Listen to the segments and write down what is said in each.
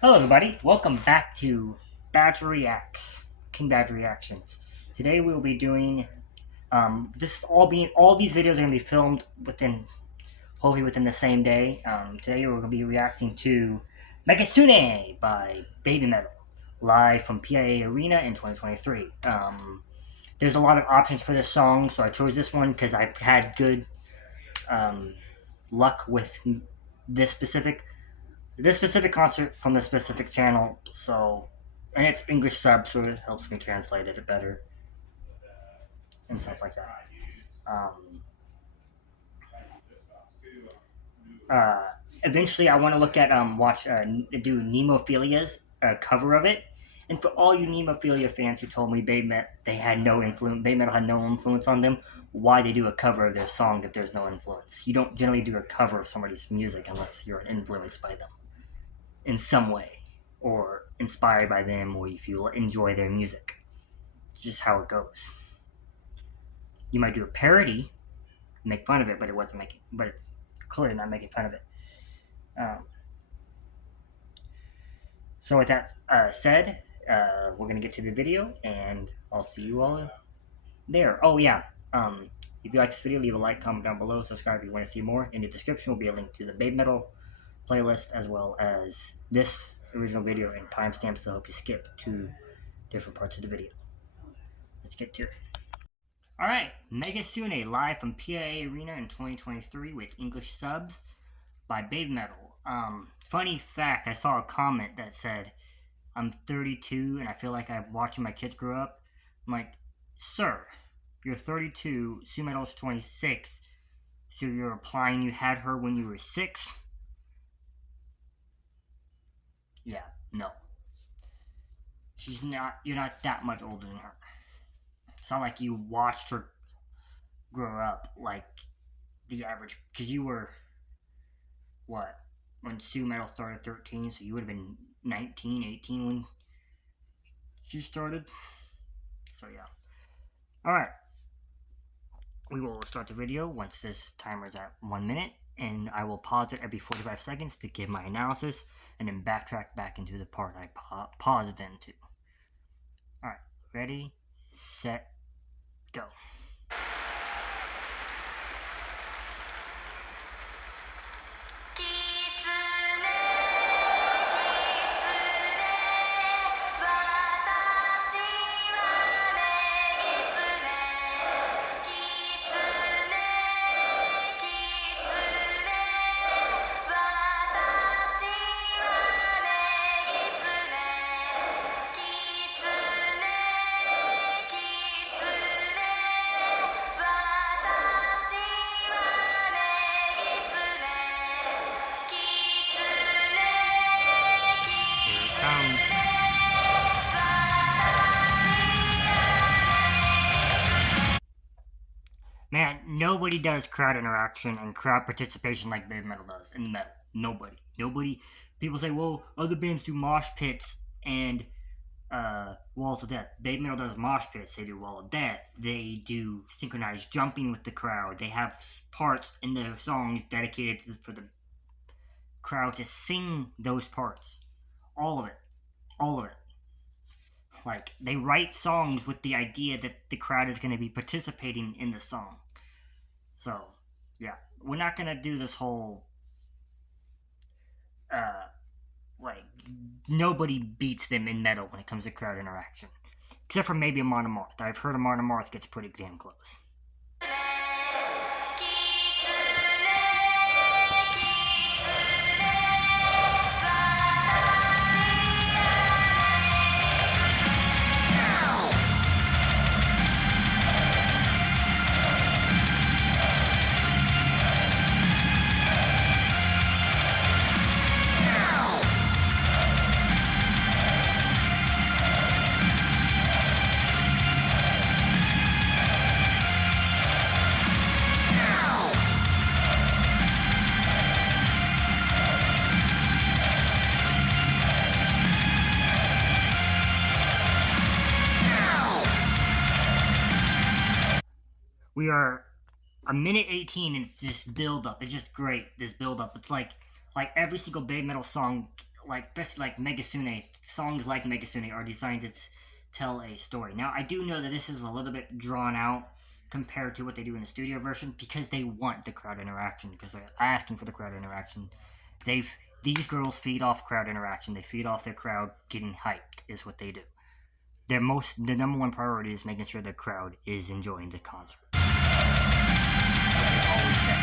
Hello, everybody. Welcome back to Badger Reacts, King Badger Reactions. Today we will be doing all these videos are going to be filmed hopefully within the same day. Today we're going to be reacting to Megitsune by Babymetal, live from PIA Arena in 2023. There's a lot of options for this song, so I chose this one because I've had good um, luck with this specific concert from this specific channel, so and it's English sub, so it helps me translate it better and stuff like that. Um, uh, Eventually, I want to look at do Nemophilia's cover of it. And for all you Nemophilia fans who told me they had no influence, Baymetal had no influence on them, why they do a cover of their song if there's no influence? You don't generally do a cover of somebody's music unless you're influenced by them in some way, or inspired by them, or if you enjoy their music. It's just how it goes. You might do a parody, make fun of it, but it's clearly not making fun of it. Um, so with that said, we're gonna get to the video, and I'll see you all there. Oh yeah, if you like this video, leave a like, comment down below, subscribe if you want to see more. In the description will be a link to the Babymetal playlist as well as this original video and timestamps to help you skip to different parts of the video. Let's get to it. Alright, Megitsune live from PIA Arena in 2023 with English subs by Babymetal. Funny fact, I saw a comment that said, I'm 32 and I feel like I'm watching my kids grow up. I'm like, sir, you're 32, Sumetal's 26, so you're implying you had her when you were 6? Yeah, no. You're not that much older than her. It's not like you watched her grow up like the average, because you were what when Sumetal started 13, so you would have been 19, 18 when she started. So yeah. All right, we will start the video once this timer is at 1 minute, and I will pause it every 45 seconds to give my analysis and then backtrack back into the part I paused into. All right, ready, set, go. Man, nobody does crowd interaction and crowd participation like Babymetal does in metal. Nobody. People say, well, other bands do mosh pits and walls of death. Babymetal does mosh pits. They do wall of death. They do synchronized jumping with the crowd. They have parts in their songs dedicated for the crowd to sing those parts. All of it. All of it. Like, they write songs with the idea that the crowd is going to be participating in the song. So, yeah. We're not going to do this whole, like, nobody beats them in metal when it comes to crowd interaction. Except for maybe a Moametal. I've heard a Moametal gets pretty damn close. We are a minute 18 and it's just build up. It's just great, this build up. It's like every single Babymetal song like best like Megitsune songs like Megitsune are designed to tell a story. Now I do know that this is a little bit drawn out compared to what they do in the studio version because they want the crowd interaction because they're asking for the crowd interaction. They've these girls feed off crowd interaction. They feed off their crowd getting hyped is what they do. The number one priority is making sure the crowd is enjoying the concert. Always say.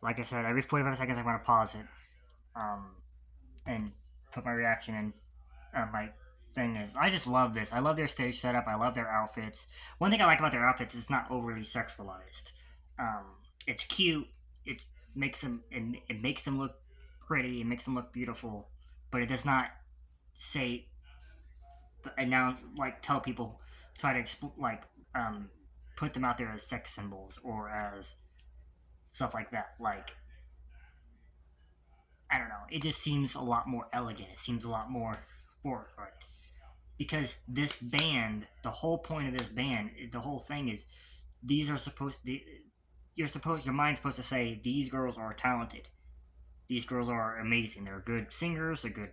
Like I said, every 45 seconds I'm going to pause it and put my reaction in. My thing is, I just love this. I love their stage setup. I love their outfits. One thing I like about their outfits is it's not overly sexualized. It's cute. It it makes them look pretty. It makes them look beautiful, but it does not say and now like tell people try to put them out there as sex symbols or as stuff like that. Like I don't know. It just seems a lot more elegant. It seems a lot more forward. Because this band, the whole point of this band, the whole thing is these are supposed to, your mind's supposed to say these girls are talented. These girls are amazing. They're good singers, they're good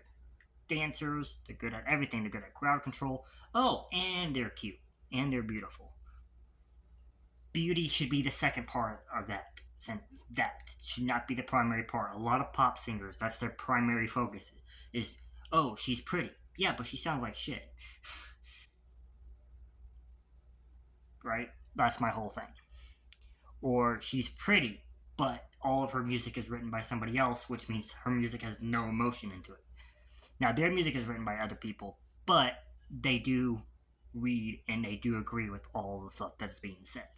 dancers, they're good at everything, they're good at crowd control. Oh, and they're cute. And they're beautiful. Beauty should be the second part of that. That should not be the primary part. A lot of pop singers, that's their primary focus. Is oh, she's pretty. Yeah, but she sounds like shit. Right? That's my whole thing. Or she's pretty, but all of her music is written by somebody else, which means her music has no emotion into it. Now, their music is written by other people, but they do read and they do agree with all the stuff that's being said.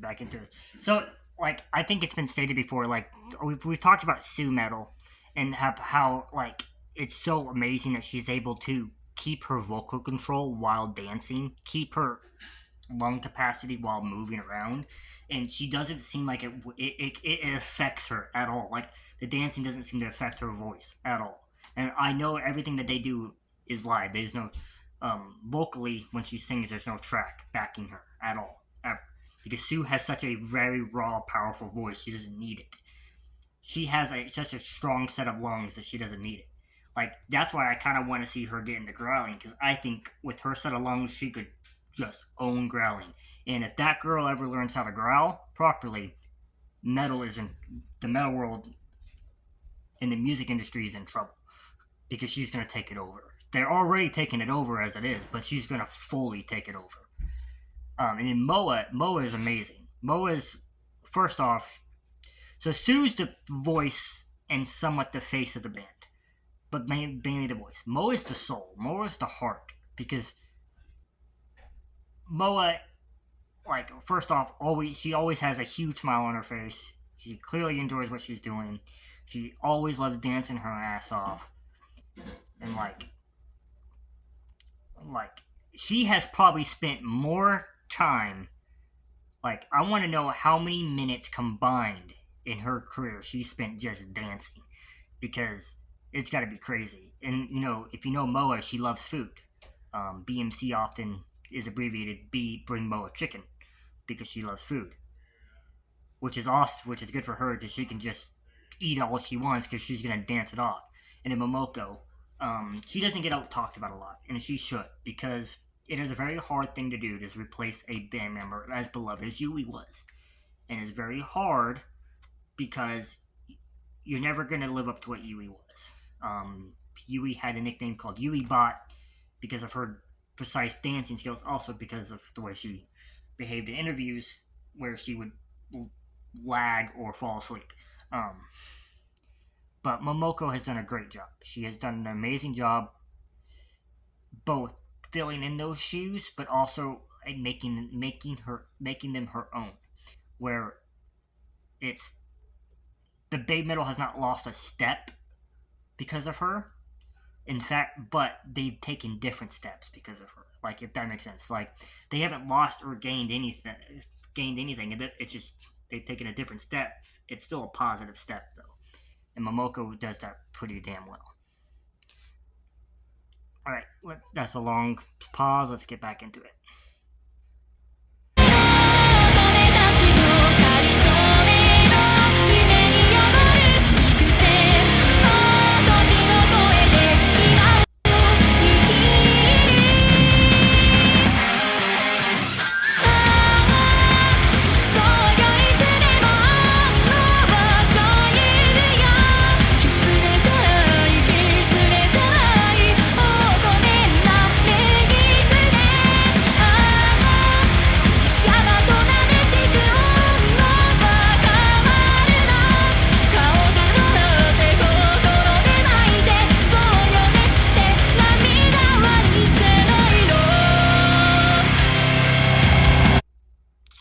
Back into it. So, like, I think it's been stated before. Like, we've talked about Moametal and how like it's so amazing that she's able to keep her vocal control while dancing, keep her lung capacity while moving around, and she doesn't seem like it affects her at all. Like the dancing doesn't seem to affect her voice at all. And I know everything that they do is live. There's no vocally when she sings. There's no track backing her at all ever. Because Sue has such a very raw, powerful voice, she doesn't need it. She has such a strong set of lungs that she doesn't need it. Like, that's why I kind of want to see her get into growling, because I think with her set of lungs, she could just own growling. And if that girl ever learns how to growl properly, metal is in the metal world and the music industry is in trouble. Because she's going to take it over. They're already taking it over as it is, but she's going to fully take it over. And then Moa is amazing. Moa's, first off, so Sue's the voice and somewhat the face of the band, but mainly the voice. Moa is the soul. Moa is the heart, because Moa, like, first off, she always has a huge smile on her face. She clearly enjoys what she's doing. She always loves dancing her ass off. And like she has probably spent more time. Like, I want to know how many minutes combined in her career she spent just dancing, because it's got to be crazy. And you know, if you know Moa, she loves food. BMC often is abbreviated B, bring Moa chicken, because she loves food, which is awesome, which is good for her because she can just eat all she wants because she's gonna dance it off. And in Momoko, she doesn't get out talked about a lot, and she should, because it is a very hard thing to do to replace a band member as beloved as Yui was, and it's very hard because you're never gonna live up to what Yui was. Yui had a nickname called Yui Bot because of her precise dancing skills, also because of the way she behaved in interviews, where she would lag or fall asleep. But Momoko has done a great job. She has done an amazing job, both filling in those shoes, but also making them her own. Where it's the Babymetal has not lost a step because of her. In fact, but they've taken different steps because of her. Like, if that makes sense. Like, they haven't lost or gained anything. It's just they've taken a different step. It's still a positive step, though. And Momoko does that pretty damn well. Alright, that's a long pause. Let's get back into it.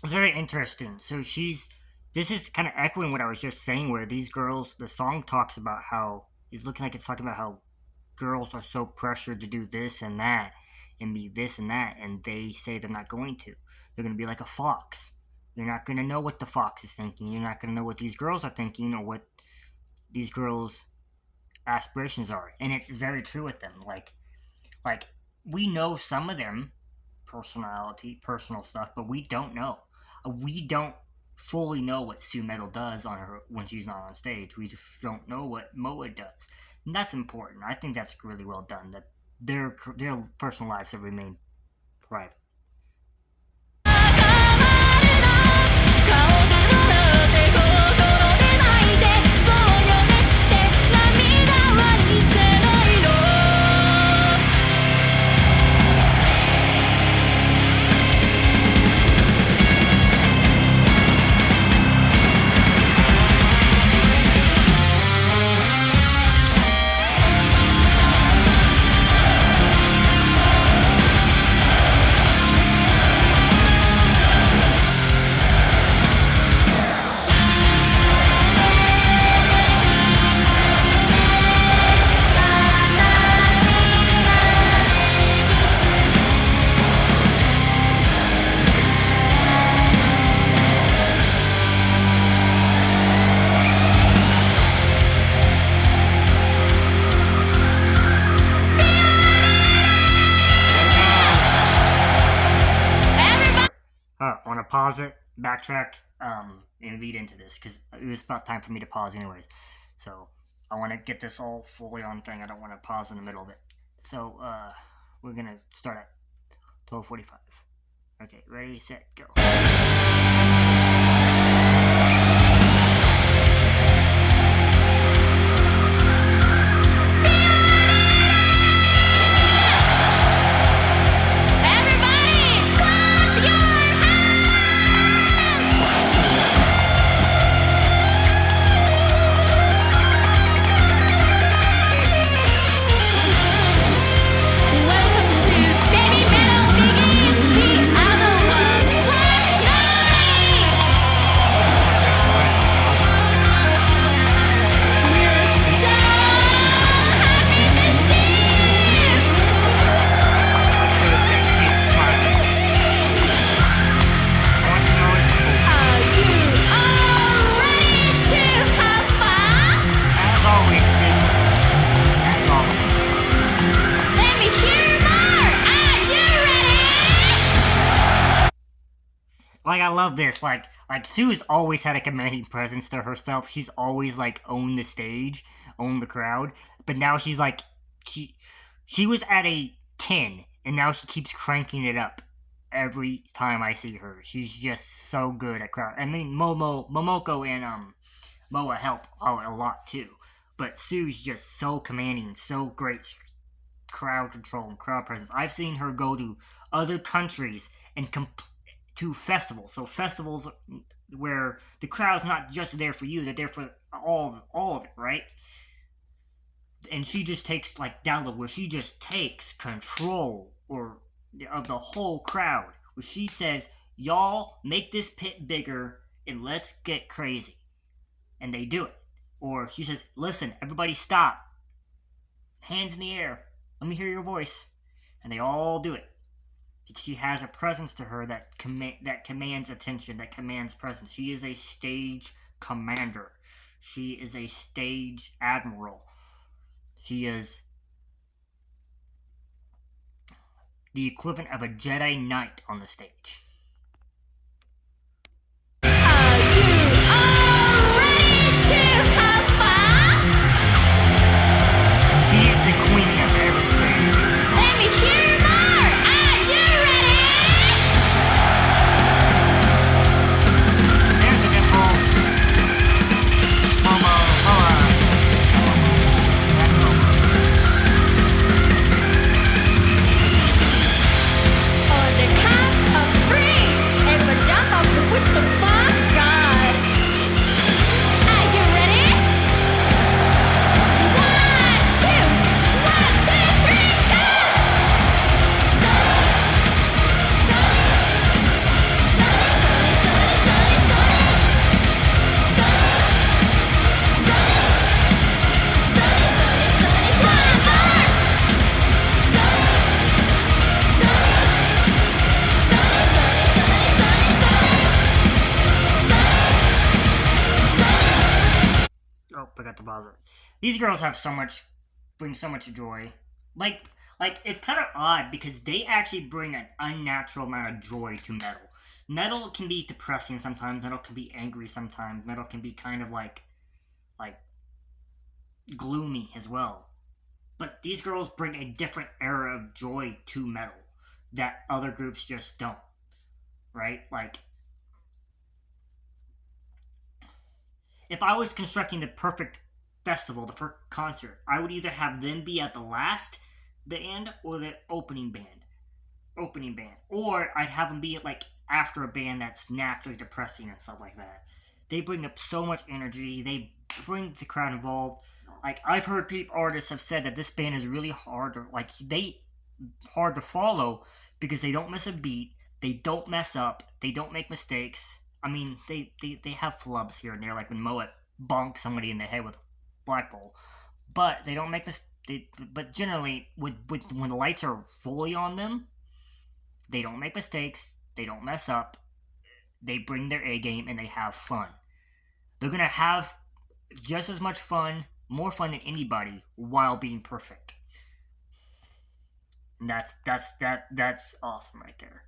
Very interesting. So this is kind of echoing what I was just saying, where these girls, the song talks about how, it's looking like it's talking about how girls are so pressured to do this and that and be this and that, and they say they're not going to. They're going to be like a fox. You're not going to know what the fox is thinking. You're not going to know what these girls are thinking or what these girls' aspirations are. And it's very true with them. Like we know some of them personal stuff, but we don't know. We don't fully know what Suemetal does on her when she's not on stage. We just don't know what Moa does, and that's important. I think that's really well done. That their personal lives have remained private. I want to pause it, backtrack, and lead into this, because it was about time for me to pause anyways. So I want to get this all fully on thing. I don't want to pause in the middle of it. So we're going to start at 12:45. Okay, ready, set, go. Welcome to Babymetal begins the other one. Like I love this. Like Sue's always had a commanding presence to herself. She's always like owned the stage, owned the crowd. But now she's like she was at a 10 and now she keeps cranking it up every time I see her. She's just so good at crowd. I mean Momoko and Moa help out a lot too. But Sue's just so commanding, so great crowd control and crowd presence. I've seen her go to other countries and to festivals. So festivals where the crowd's not just there for you, they're there for all of it, right? And she just takes like download where she just takes control of the whole crowd. Where she says, "Y'all make this pit bigger and let's get crazy," and they do it. Or she says, "Listen, everybody, stop. Hands in the air. Let me hear your voice," and they all do it. Because she has a presence to her that commands attention, that commands presence. She is a stage commander. She is a stage admiral. She is the equivalent of a Jedi Knight on the stage. Are you all ready to have fun? She is the queen of every stage. Let me hear more. Are you ready? There's an impulse. Momo. That's Momo. On the count of 3, everyone jump up with the fox god. Are you ready? 1, 2, 1, 2, 3, go! Oh, forgot to pause it. These girls have bring so much joy. Like it's kind of odd because they actually bring an unnatural amount of joy to metal. Metal can be depressing sometimes. Metal can be angry sometimes. Metal can be kind of like gloomy as well. But these girls bring a different era of joy to metal that other groups just don't. Right? Like, if I was constructing the perfect festival, the perfect concert, I would either have them be at the last band or the opening band. Or I'd have them be like after a band that's naturally depressing and stuff like that. They bring up so much energy. They bring the crowd involved. Like, I've heard artists have said that this band is really hard to follow because they don't miss a beat, they don't mess up, they don't make mistakes. I mean, they have flubs here and there, like when Moa bonks somebody in the head with a black bowl, but they don't make but generally, when the lights are fully on them, they don't make mistakes, they don't mess up, they bring their A game, and they have fun. They're gonna have just as much fun, more fun than anybody, while being perfect. And that's awesome right there.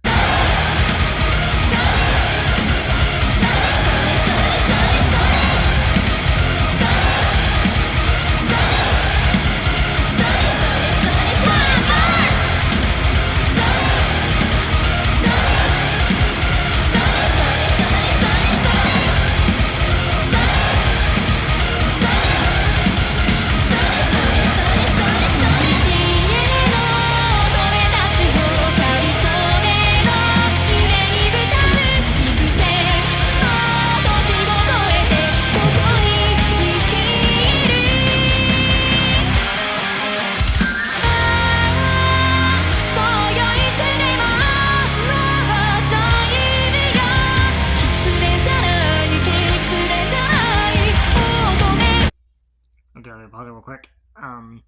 Pause it real quick. I'm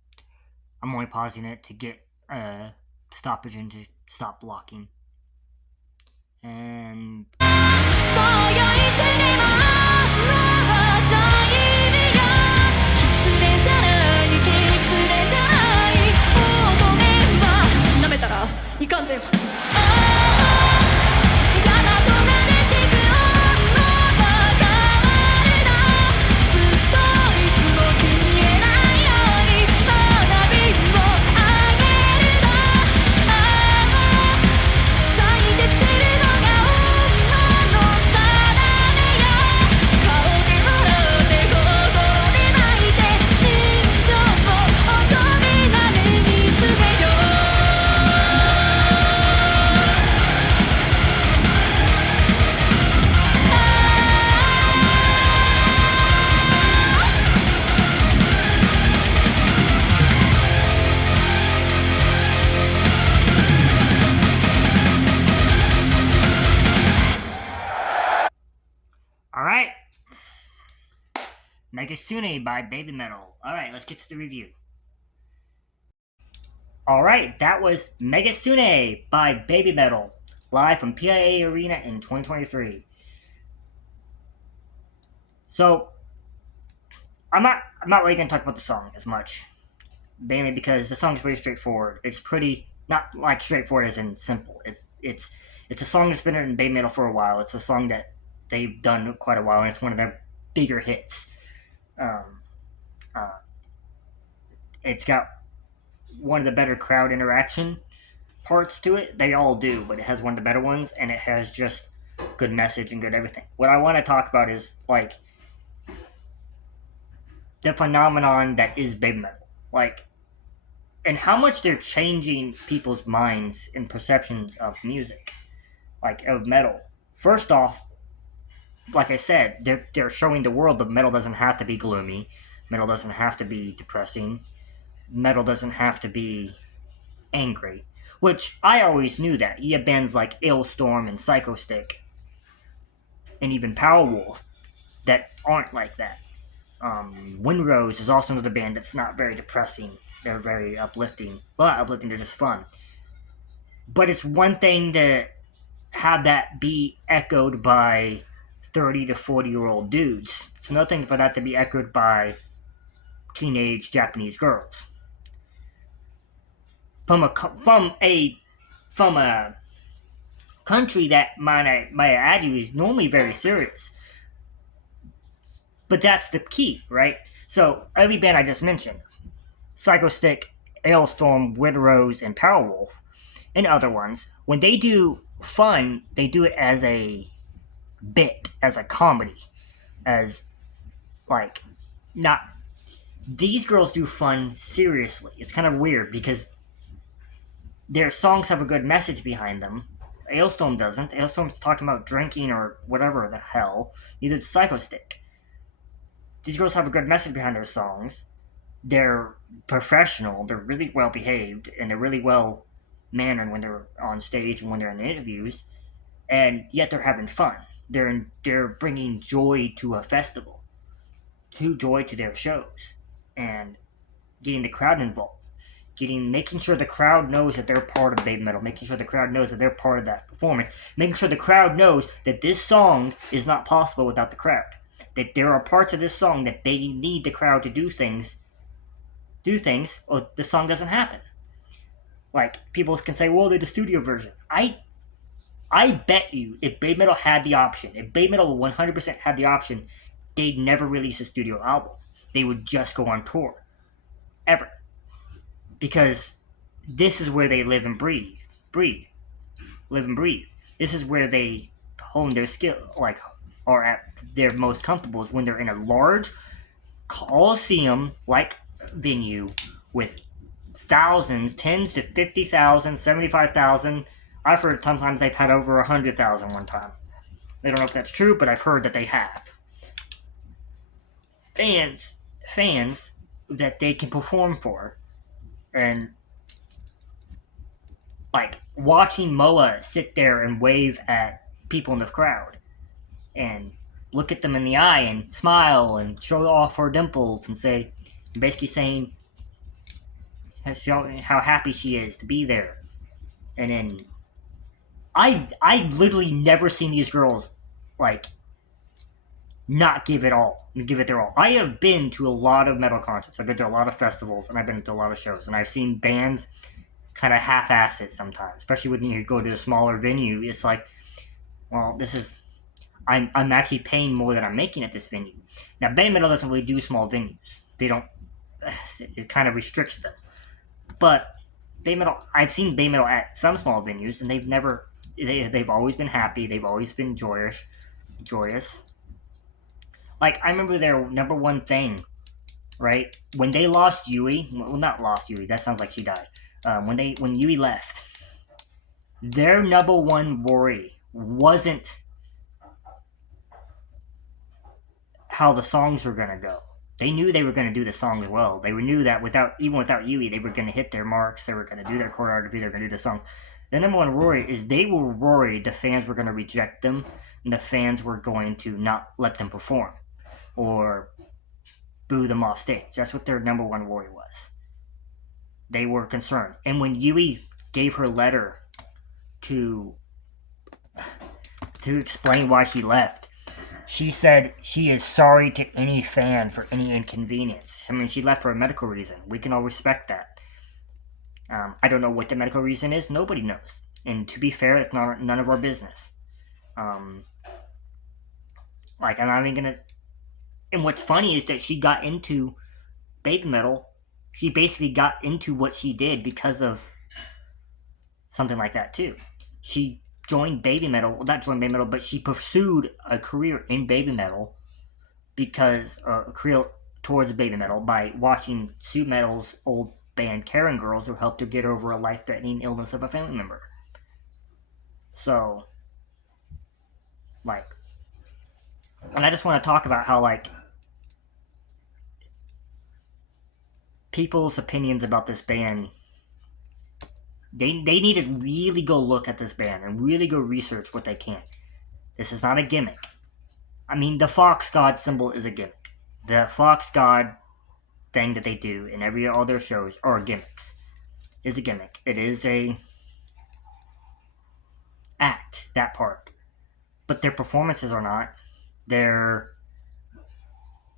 only pausing it to get stoppage and to stop blocking. And Megitsune by Babymetal. Alright, let's get to the review. Alright, that was Megitsune by Babymetal, live from PIA Arena in 2023. So, I'm not really gonna talk about the song as much. Mainly because the song is pretty straightforward. It's pretty not like straightforward as in simple. It's a song that's been in Babymetal for a while. It's a song that they've done quite a while, and it's one of their bigger hits. Um, uh, it's got one of the better crowd interaction parts to it. They all do, but it has one of the better ones, and it has just good message and good everything. What I want to talk about is like the phenomenon that is Babymetal, like, and how much they're changing people's minds and perceptions of music, like of metal. First off, like I said, they're showing the world that metal doesn't have to be gloomy, metal doesn't have to be depressing, metal doesn't have to be angry. Which I always knew that. You have bands like Ailstorm and Psychostick, and even Powerwolf that aren't like that. Windrose is also another band that's not very depressing. They're very uplifting. Well, not uplifting, they're just fun. But it's one thing to have that be echoed by 30 to 40-year-old dudes. It's another thing for that to be echoed by teenage Japanese girls. From a country that might I add you is normally very serious. But that's the key, right? So every band I just mentioned, Psychostick, Ailstorm, Windrose, and Powerwolf, and other ones, when they do fun, they do it as a bit, as a comedy, as like not. These girls do fun seriously. It's kind of weird because their songs have a good message behind them. Ailstorm doesn't. Ailstorm's talking about drinking or whatever the hell. Neither does Psychostick. These girls have a good message behind their songs. They're professional. They're really well behaved, and they're really well mannered when they're on stage and when they're in interviews. And yet they're having fun. They're bringing joy to a festival, to joy to their shows, and getting the crowd involved. Making sure the crowd knows that they're part of Babymetal, making sure the crowd knows that they're part of that performance, making sure the crowd knows that this song is not possible without the crowd. That there are parts of this song that they need the crowd to do things, or the song doesn't happen. Like, people can say, well, they're the studio version. I bet you, if Babymetal had the option, if Babymetal 100% had the option, they'd never release a studio album. They would just go on tour. Ever. Because this is where they live and breathe. Live and breathe. This is where they hone their skill, like, are at their most comfortable, is when they're in a large coliseum like venue with thousands, tens to 50,000, 75,000. I've heard sometimes they've had over 100,000 one time. I don't know if that's true, but I've heard that they have. Fans that they can perform for. And like watching Moa sit there and wave at people in the crowd and look at them in the eye and smile and show off her dimples and say, basically saying how happy she is to be there. And then I literally never seen these girls like not give it their all. I have been to a lot of metal concerts. I've been to a lot of festivals, and I've been to a lot of shows, and I've seen bands kind of half-ass it sometimes, especially when you go to a smaller venue. It's like, well, I'm actually paying more than I'm making at this venue. Now, Babymetal doesn't really do small venues. They don't. It kind of restricts them. But Babymetal, I've seen Babymetal at some small venues, and they've always been happy. They've always been joyous. Like, I remember their number one thing, right? When they lost Yui, well, not lost Yui, that sounds like she died. When Yui left, their number one worry wasn't how the songs were gonna go. They knew they were gonna do the songs well. They knew that even without Yui, they were gonna hit their marks. They were gonna do their choreography. They were gonna do the song. The number one worry is they were worried the fans were gonna reject them, and the fans were going to not let them perform, or boo them off stage. That's what their number one worry was. They were concerned. And when Yui gave her letter to explain why she left, she said she is sorry to any fan for any inconvenience. I mean, she left for a medical reason. We can all respect that. I don't know what the medical reason is. Nobody knows. And to be fair, it's none of our business. I'm not even gonna. And what's funny is that she got into Babymetal. She basically got into what she did because of something like that too. She joined Babymetal. Well, not joined Babymetal, but she pursued a career in Babymetal because a career towards Babymetal by watching Sue Metal's old band Karen Girls, who helped her get over a life-threatening illness of a family member. So, and I just want to talk about how, people's opinions about this band, they need to really go look at this band and really go research what they can. This is not a gimmick. I mean, the Fox God symbol is a gimmick. The Fox God thing that they do in all their shows are gimmicks. It's a gimmick. It is a act, that part. But their performances are not. Their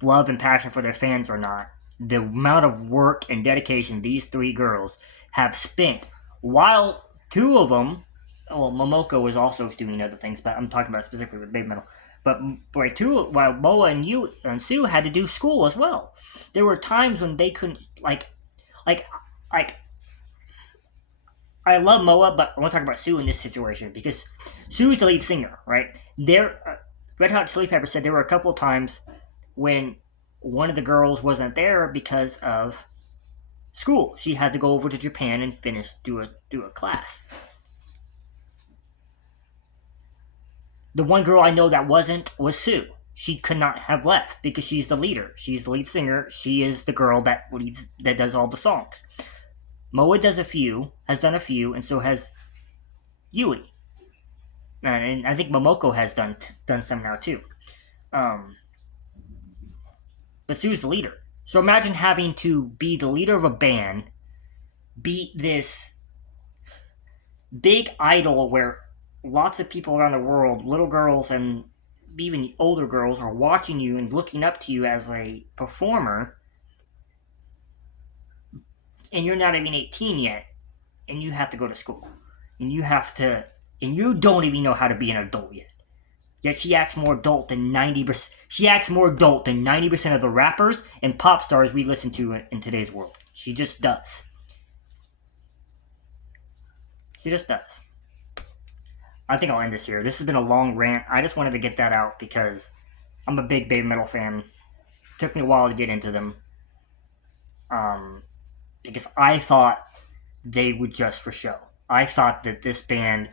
love and passion for their fans are not. The amount of work and dedication these three girls have spent, while two of them, well, Momoko was also doing other things, but I'm talking about specifically with Babymetal. But while Moa and you and Sue had to do school as well, there were times when they couldn't I love Moa, but I want to talk about Sue in this situation because Sue is the lead singer, right? Red Hot Chili Peppers said there were a couple of times when one of the girls wasn't there because of school. She had to go over to Japan and do a class. The one girl I know that wasn't was Sue. She could not have left because she's the leader. She's the lead singer. She is the girl that does all the songs. Moa has done a few, and so has Yui. And I think Momoko has done some now too. But Sue's the leader. So imagine having to be the leader of a band, beat this big idol where lots of people around the world, little girls and even older girls, are watching you and looking up to you as a performer, and you're not even 18 yet, and you have to go to school, and you don't even know how to be an adult yet. Yet she acts more adult than 90%. She acts more adult than 90% of the rappers and pop stars we listen to in today's world. She just does. She just does. I think I'll end this here. This has been a long rant. I just wanted to get that out because I'm a big Babymetal fan. It took me a while to get into them. Because I thought they would just for show. I thought that this band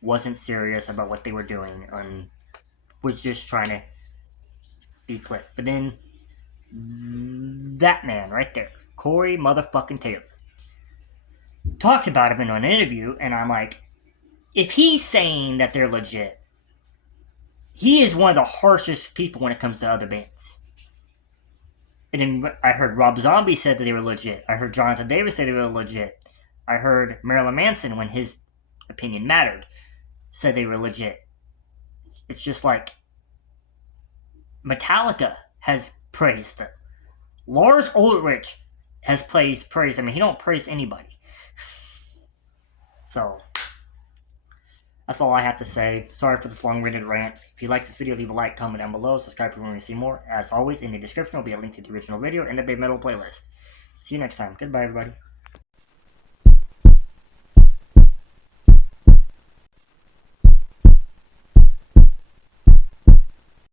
wasn't serious about what they were doing and was just trying to be clip. But then that man right there, Corey motherfucking Taylor, talked about him in an interview, and I'm like, if he's saying that they're legit, he is one of the harshest people when it comes to other bands. And then I heard Rob Zombie said that they were legit. I heard Jonathan Davis say they were legit. I heard Marilyn Manson, when his opinion mattered, said they were legit. It's just like Metallica has praised them. Lars Ulrich has praised them. I mean, he don't praise anybody. So that's all I have to say. Sorry for this long-winded rant. If you like this video, leave a like, comment down below, subscribe if you want to see more. As always, in the description will be a link to the original video and the Babymetal playlist. See you next time. Goodbye, everybody.